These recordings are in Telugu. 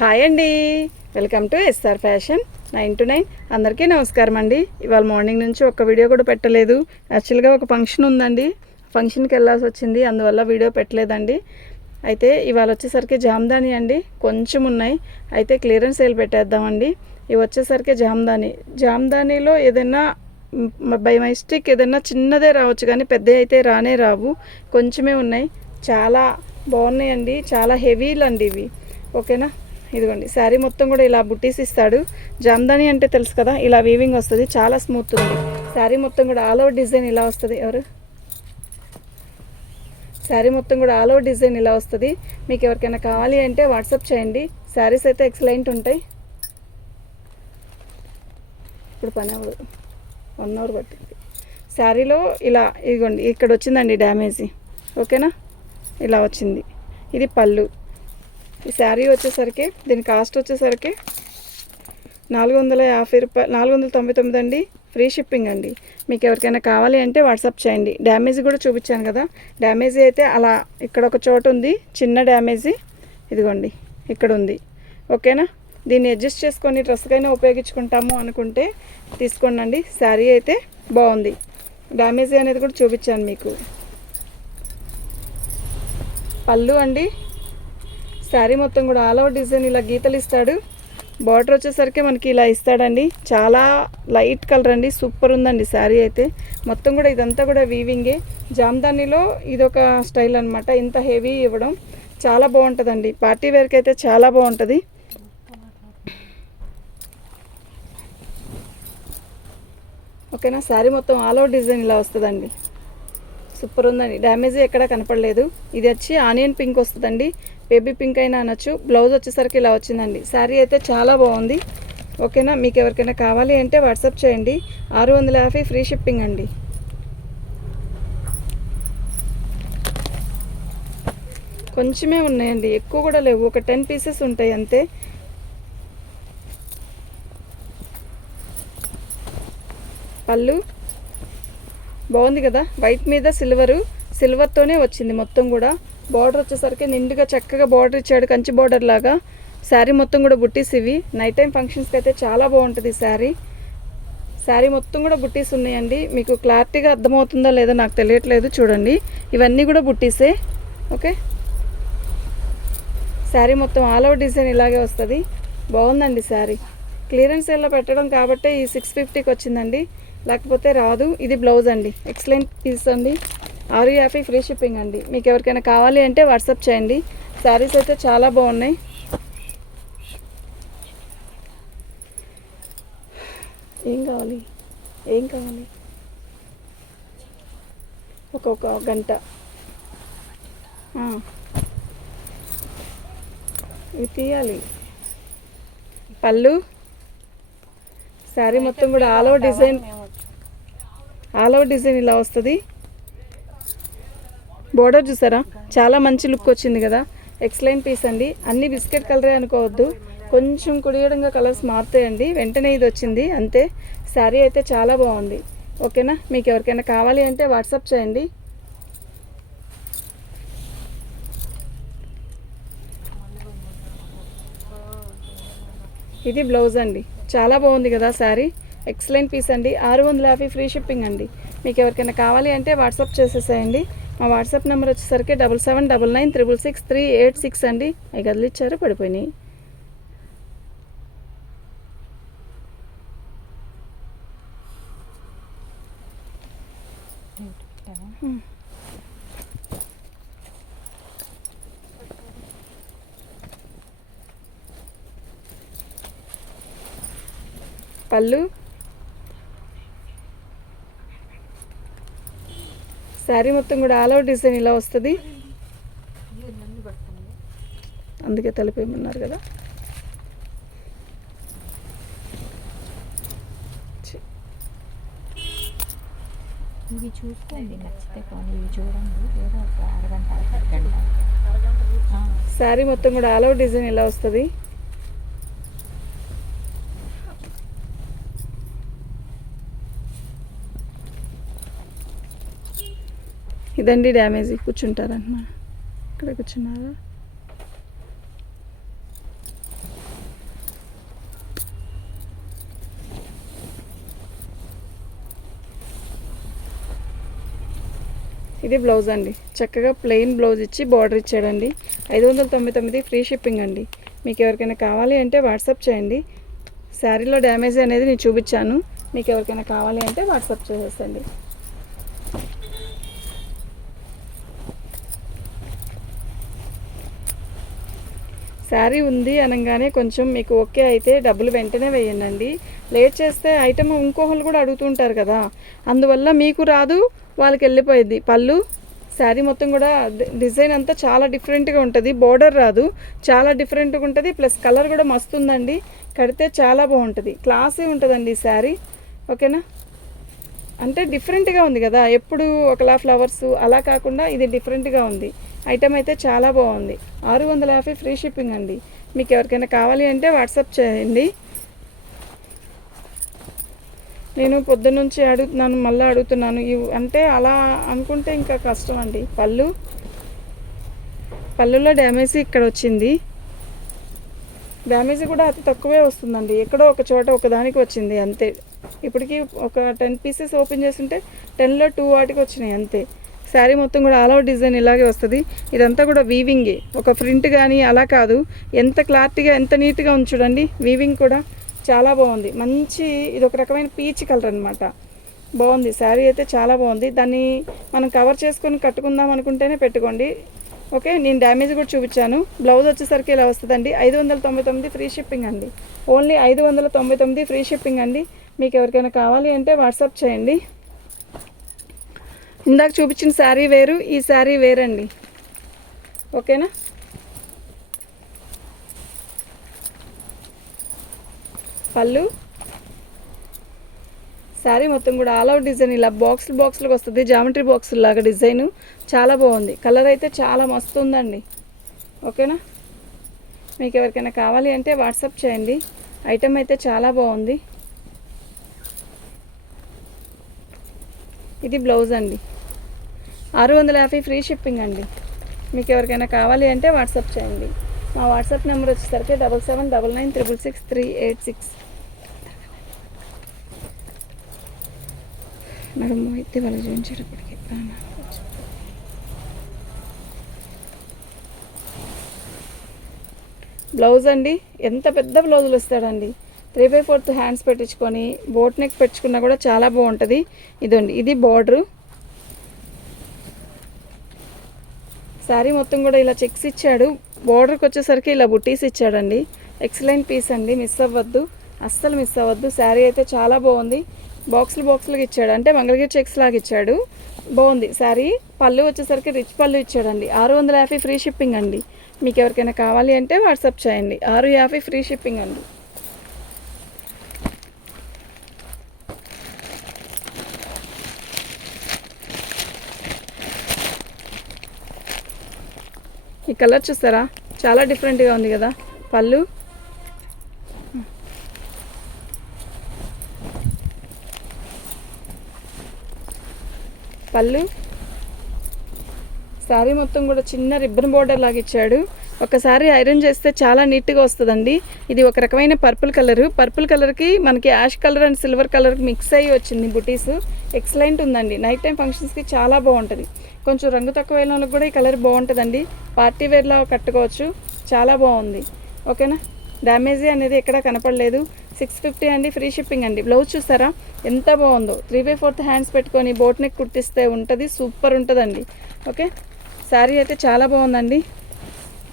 హాయ్ అండి, welcome to SR fashion 9 to 9. అందరికీ నమస్కారం అండి. ఇవాళ మార్నింగ్ నుంచి ఒక్క వీడియో కూడా పెట్టలేదు. యాక్చువల్గా ఒక ఫంక్షన్ ఉందండి, ఫంక్షన్కి వెళ్ళాల్సి వచ్చింది, అందువల్ల వీడియో పెట్టలేదండి. అయితే ఇవాళ వచ్చేసరికి జామ్దాని అండి, కొంచెం ఉన్నాయి. అయితే క్లియరెన్స్ సేల్ పెట్టేద్దామండి. ఇవి వచ్చేసరికి జామ్దానీలో ఏదైనా బై మిస్టేక్ ఏదైనా చిన్నదే రావచ్చు, కానీ పెద్ద అయితే రానే రావు. కొంచెమే ఉన్నాయి, చాలా బాగున్నాయండి, చాలా హెవీలు అండి ఇవి. ఓకేనా, ఇదిగోండి శారీ మొత్తం కూడా ఇలా బుట్టీస్ ఇస్తాడు. జామ్దాని అంటే తెలుసు కదా, ఇలా వీవింగ్ వస్తుంది, చాలా స్మూత్ ఉంది. శారీ మొత్తం కూడా ఆల్ ఓవర్ డిజైన్ ఇలా వస్తుంది. శారీ మొత్తం కూడా ఆల్ ఓవర్ డిజైన్ ఇలా వస్తుంది. మీకు ఎవరికైనా కావాలి అంటే వాట్సాప్ చేయండి. శారీస్ అయితే ఎక్సలెంట్ ఉంటాయి. ఇప్పుడు పని అవ్వదు, 1 hour పట్టింది. శారీలో ఇలా ఇదిగోండి ఇక్కడ వచ్చిందండి డ్యామేజీ. ఓకేనా, ఇలా వచ్చింది. ఇది పళ్ళు. ఈ శారీ వచ్చేసరికి దీని కాస్ట్ వచ్చేసరికి 450 రూపాయలు, 499 అండి. ఫ్రీ షిప్పింగ్ అండి. మీకు ఎవరికైనా కావాలి అంటే వాట్సాప్ చేయండి. డ్యామేజీ కూడా చూపించాను కదా, డ్యామేజీ అయితే అలా ఇక్కడ ఒక చోటు ఉంది, చిన్న డ్యామేజీ ఇదిగోండి ఇక్కడ ఉంది. ఓకేనా, దీన్ని అడ్జస్ట్ చేసుకొని డ్రెస్కైనా ఉపయోగించుకుంటాము అనుకుంటే తీసుకోండి. శారీ అయితే బాగుంది. డ్యామేజీ అనేది కూడా చూపించాను మీకు. పళ్ళు అండి, శారీ మొత్తం కూడా ఆల్ ఓవర్ డిజైన్ ఇలా గీతలు ఇస్తాడు. బార్డర్ వచ్చేసరికి మనకి ఇలా ఇస్తాడండి, చాలా లైట్ కలర్ అండి, సూపర్ ఉందండి శారీ అయితే. మొత్తం కూడా ఇదంతా కూడా వీవింగే. జామ్దానీలో ఇదొక స్టైల్ అనమాట, ఇంత హెవీ ఇవ్వడం చాలా బాగుంటుందండి. పార్టీ వేర్కి అయితే చాలా బాగుంటుంది. ఓకేనా, శారీ మొత్తం ఆల్ ఓవర్ డిజైన్ ఇలా వస్తుందండి, సూపర్ ఉందండి. డ్యామేజీ ఎక్కడా కనపడలేదు. ఇది వచ్చి ఆనియన్ పింక్ వస్తుందండి, బేబీ పింక్ అయినా అనొచ్చు. బ్లౌజ్ వచ్చేసరికి ఇలా వచ్చిందండి. శారీ అయితే చాలా బాగుంది. ఓకేనా, మీకు ఎవరికైనా కావాలి అంటే వాట్సాప్ చేయండి. 650 ఫ్రీ షిప్పింగ్ అండి. కొంచెమే ఉన్నాయండి, ఎక్కువ కూడా లేవు, ఒక 10 పీసెస్ ఉంటాయి అంతే. పళ్ళు బాగుంది కదా, వైట్ మీద సిల్వర్తోనే వచ్చింది మొత్తం కూడా. బార్డర్ వచ్చేసరికి నిండుగా చక్కగా బార్డర్ ఇచ్చాడు, కంచి బార్డర్ లాగా. శారీ మొత్తం కూడా బుట్టీస్ ఇవి. నైట్ టైం ఫంక్షన్స్కి అయితే చాలా బాగుంటుంది శారీ మొత్తం కూడా బుట్టీస్ ఉన్నాయండి. మీకు క్లారిటీగా అర్థమవుతుందో లేదో నాకు తెలియట్లేదు, చూడండి ఇవన్నీ కూడా బుట్టీసే. ఓకే, శారీ మొత్తం ఆల్ ఓవర్ డిజైన్ ఇలాగే వస్తుంది. బాగుందండి శారీ. క్లియరెన్స్ సేల్లో పెట్టడం కాబట్టి ఈ 650కి వచ్చిందండి, లేకపోతే రాదు. ఇది బ్లౌజ్ అండి, ఎక్సలెంట్ పీస్ అండి. 650 ఫ్రీ షిప్పింగ్ అండి. మీకు ఎవరికైనా కావాలి అంటే వాట్సాప్ చేయండి. శారీస్ అయితే చాలా బాగున్నాయి. ఏం కావాలి ఒక్కొక్క గంట ఇవి తీయాలి. పళ్ళు, శారీ మొత్తం కూడా ఆల్ ఓవర్ డిజైన్ ఇలా వస్తుంది. బోర్డర్ చూసారా, చాలా మంచి లుక్ వచ్చింది కదా, ఎక్సలెంట్ పీస్ అండి. అన్ని బిస్కెట్ కలరే అనుకోవద్దు, కొంచెం కుడియడంగా కలర్స్ మారుతాయండి. వెంటనే ఇది వచ్చింది అంతే. శారీ అయితే చాలా బాగుంది. ఓకేనా, మీకు ఎవరికైనా కావాలి అంటే వాట్సాప్ చేయండి. ఇది బ్లౌజ్ అండి, చాలా బాగుంది కదా శారీ, ఎక్సలెంట్ పీస్ అండి. 650 ఫ్రీ షిప్పింగ్ అండి. మీకు ఎవరికైనా కావాలి అంటే వాట్సాప్ చేసేసేయండి. మా వాట్సాప్ నెంబర్ వచ్చేసరికి 7799966386 అండి. అవి కదిలిచ్చారు, పడిపోయినాయి. పళ్ళు, శారీ మొత్తం కూడా ఆల్ ఓవర్ డిజైన్ ఇలా వస్తుంది. అందుకే తలిపేయమన్నారు కదా. ఇవి చూసుకోండి, నచ్చితే కొన్ని ఇవి చూడండి, ఏదో ఒక అరగంట. శారీ మొత్తం కూడా ఆల్ ఓవర్ డిజైన్ ఇలా వస్తుంది. ఇదండి డ్యామేజ్. కూర్చుంటారన్నమాట, ఇక్కడ కూర్చున్నారా. ఇది బ్లౌజ్ అండి, చక్కగా ప్లెయిన్ బ్లౌజ్ ఇచ్చి బార్డర్ ఇచ్చాడండి. 599 ఫ్రీ షిప్పింగ్ అండి. మీకు ఎవరికైనా కావాలి అంటే వాట్సాప్ చేయండి. శారీలో డ్యామేజ్ అనేది నేను చూపించాను, మీకు ఎవరికైనా కావాలి అంటే వాట్సాప్ చేసేసండి. శారీ ఉంది అనగానే కొంచెం మీకు ఓకే అయితే డబ్బులు వెంటనే వేయండి. లేట్ చేస్తే ఐటమ్ ఇంకోళ్ళు కూడా అడుగుతుంటారు కదా, అందువల్ల మీకు రాదు, వాళ్ళకి వెళ్ళిపోయింది. పళ్ళు శారీ మొత్తం కూడా డిజైన్ అంతా చాలా డిఫరెంట్గా ఉంటుంది. బోర్డర్ రాదు, చాలా డిఫరెంట్గా ఉంటుంది. ప్లస్ కలర్ కూడా మస్తు ఉందండి, కడితే చాలా బాగుంటుంది, క్లాసీ ఉంటుందండి ఈ శారీ. ఓకేనా, అంటే డిఫరెంట్గా ఉంది కదా, ఎప్పుడు ఒకలా ఫ్లవర్స్ అలా కాకుండా ఇది డిఫరెంట్గా ఉంది. ఐటమ్ అయితే చాలా బాగుంది. 650 ఫ్రీ షిప్పింగ్ అండి. మీకు ఎవరికైనా కావాలి అంటే వాట్సాప్ చేయండి. నేను పొద్దున్నుంచి అడుగుతున్నాను, మళ్ళీ అడుగుతున్నాను. అంటే అలా అనుకుంటే ఇంకా కష్టం అండి. పళ్ళులో డ్యామేజ్ ఇక్కడ వచ్చింది. డ్యామేజ్ కూడా అతి తక్కువే వస్తుందండి, ఎక్కడో ఒక చోట ఒకదానికి వచ్చింది అంతే. ఇప్పటికి ఒక 10 పీసెస్ ఓపెన్ చేస్తుంటే 10లో 2 వాటికి వచ్చినాయి అంతే. శారీ మొత్తం కూడా ఆల్ ఓవర్ డిజైన్ ఇలాగే వస్తుంది. ఇదంతా కూడా వీవింగే, ఒక ప్రింట్ కానీ అలా కాదు. ఎంత క్లారిటీగా ఎంత నీట్గా ఉంది చూడండి. వీవింగ్ కూడా చాలా బాగుంది. మంచి ఇది ఒక రకమైన పీచ్ కలర్ అనమాట. బాగుంది శారీ అయితే చాలా బాగుంది. దాన్ని మనం కవర్ చేసుకొని కట్టుకుందాం అనుకుంటేనే పెట్టుకోండి. ఓకే, నేను డ్యామేజ్ కూడా చూపించాను. బ్లౌజ్ వచ్చేసరికి ఇలా వస్తుందండి. 599 ఫ్రీ షిప్పింగ్ అండి. ఓన్లీ 599 ఫ్రీ షిప్పింగ్ అండి. మీకు ఎవరికైనా కావాలి అంటే వాట్సాప్ చేయండి. ఇందాక చూపించిన శారీ వేరు, ఈ శారీ వేరండి. ఓకేనా, పళ్ళు శారీ మొత్తం కూడా ఆల్ అవుట్ డిజైన్ ఇలా బాక్స్లకు వస్తుంది, జామెట్రీ బాక్స్ లాగా డిజైను చాలా బాగుంది. కలర్ అయితే చాలా మస్తు ఉందండి. ఓకేనా, మీకు ఎవరికైనా కావాలి అంటే వాట్సాప్ చేయండి. ఐటమ్ అయితే చాలా బాగుంది. ఇది బ్లౌజ్ అండి. 650 ఫ్రీ షిప్పింగ్ అండి. మీకు ఎవరికైనా కావాలి అంటే వాట్సాప్ చేయండి. మా వాట్సాప్ నెంబర్ వచ్చేసరికి 7799666386. నడుము అయితే వాళ్ళు చూపించేటప్పటికి బ్లౌజ్ అండి. ఎంత పెద్ద బ్లౌజులు వస్తాడండి. 3/4 హ్యాండ్స్ పెట్టించుకొని బోట్ నెక్ పెట్టుకున్నా కూడా చాలా బాగుంటుంది. ఇదండి, ఇది బార్డరు. శారీ మొత్తం కూడా ఇలా చెక్స్ ఇచ్చాడు. బార్డర్కి వచ్చేసరికి ఇలా బుట్టీస్ ఇచ్చాడండి. ఎక్సలెంట్ పీస్ అండి, మిస్ అవ్వద్దు, అస్సలు మిస్ అవ్వద్దు. శారీ అయితే చాలా బాగుంది. బాక్సులుగా ఇచ్చాడు, అంటే మంగళగిరి చెక్స్ లాగా ఇచ్చాడు. బాగుంది శారీ. పళ్ళు వచ్చేసరికి రిచ్ పళ్ళు ఇచ్చాడండి. 650 ఫ్రీ షిప్పింగ్ అండి. మీకు ఎవరికైనా కావాలి అంటే వాట్సాప్ చేయండి. 650 ఫ్రీ షిప్పింగ్ అండి. ఈ కలర్ చూస్తారా, చాలా డిఫరెంట్గా ఉంది కదా. పళ్ళు శారీ మొత్తం కూడా చిన్న రిబ్బన్ బోర్డర్ లాగా ఇచ్చాడు. ఒకసారి ఐరన్ చేస్తే చాలా నీట్గా వస్తుందండి. ఇది ఒక రకమైన పర్పుల్ కలర్కి మనకి యాష్ కలర్ అండ్ సిల్వర్ కలర్కి మిక్స్ అయ్యి వచ్చింది బుటీస్. ఎక్సలెంట్ ఉందండి. నైట్ టైం ఫంక్షన్స్కి చాలా బాగుంటుంది. కొంచెం రంగు తక్కువ అయిన కూడా ఈ కలర్ బాగుంటుందండి. పార్టీ వేర్లా కట్టుకోవచ్చు, చాలా బాగుంది. ఓకేనా, డ్యామేజీ అనేది ఎక్కడా కనపడలేదు. 650 అండి, ఫ్రీ షిప్పింగ్ అండి. బ్లౌజ్ చూస్తారా ఎంత బాగుందో. 3/4 హ్యాండ్స్ పెట్టుకొని బోట్ నెక్ కుట్టిస్తే ఉంటుంది, సూపర్ ఉంటుందండి. ఓకే, శారీ అయితే చాలా బాగుందండి.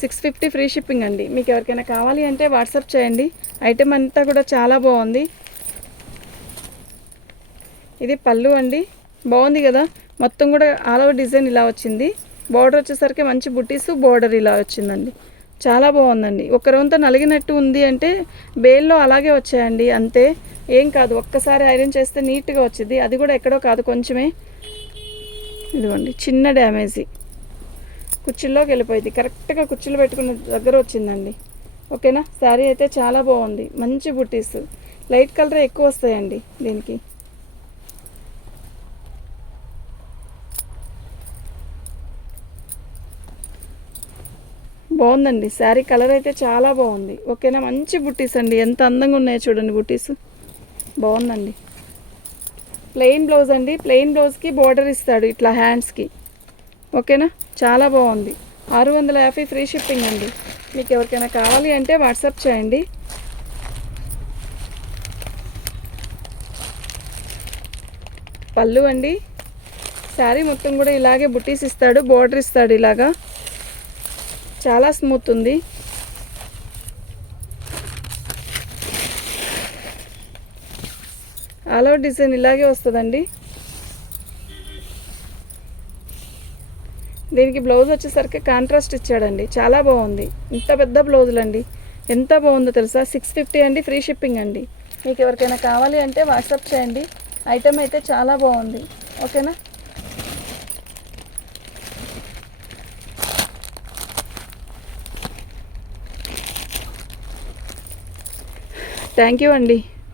650 ఫ్రీ షిప్పింగ్ అండి. మీకు ఎవరికైనా కావాలి అంటే వాట్సాప్ చేయండి. ఐటెం అంతా కూడా చాలా బాగుంది. ఇది పళ్ళు అండి, బాగుంది కదా. మొత్తం కూడా ఆల్ ఓవర్ డిజైన్ ఇలా వచ్చింది. బార్డర్ వచ్చేసరికి మంచి బుటీస్, బార్డర్ ఇలా వచ్చిందండి. చాలా బాగుందండి. ఒక రౌండ్తో నలిగినట్టు ఉంది అంటే బేల్లో అలాగే వచ్చాయండి, అంతే, ఏం కాదు. ఒక్కసారి ఐరన్ చేస్తే నీట్గా వచ్చింది. అది కూడా ఎక్కడో కాదు, కొంచెమే. ఇదిగోండి, చిన్న డ్యామేజీ కుర్చీల్లోకి వెళ్ళిపోయింది. కరెక్ట్గా కుర్చీలు పెట్టుకున్న దగ్గర వచ్చిందండి. ఓకేనా, శారీ అయితే చాలా బాగుంది. మంచి బుటీస్, లైట్ కలర్ ఎక్కువ వస్తాయండి దీనికి. బాగుందండి శారీ, కలర్ అయితే చాలా బాగుంది. ఓకేనా, మంచి బుట్టీస్ అండి, ఎంత అందంగా ఉన్నాయో చూడండి బుట్టీస్. బాగుందండి. ప్లెయిన్ బ్లౌజ్ అండి. ప్లెయిన్ బ్లౌజ్కి బార్డర్ ఇస్తాడు ఇట్లా హ్యాండ్స్కి. ఓకేనా, చాలా బాగుంది. 650 ఫ్రీ షిప్పింగ్ అండి. మీకు ఎవరికైనా కావాలి అంటే వాట్సాప్ చేయండి. పళ్ళు అండి, శారీ మొత్తం కూడా ఇలాగే బుట్టీస్ ఇస్తాడు, బోర్డర్ ఇస్తాడు ఇలాగా, చాలా స్మూత్ ఉంది. ఆల్ ఓవర్ డిజైన్ ఇలాగే వస్తుందండి. దీనికి బ్లౌజ్ వచ్చేసరికి కాంట్రాస్ట్ ఇచ్చాడండి, చాలా బాగుంది. ఇంత పెద్ద బ్లౌజులు అండి, ఎంత బాగుందో తెలుసా. 650 అండి, ఫ్రీ షిప్పింగ్ అండి. మీకు ఎవరికైనా కావాలి అంటే వాట్సాప్ చేయండి. ఐటమ్ అయితే చాలా బాగుంది. ఓకేనా. థ్యాంక్ యూ అండి.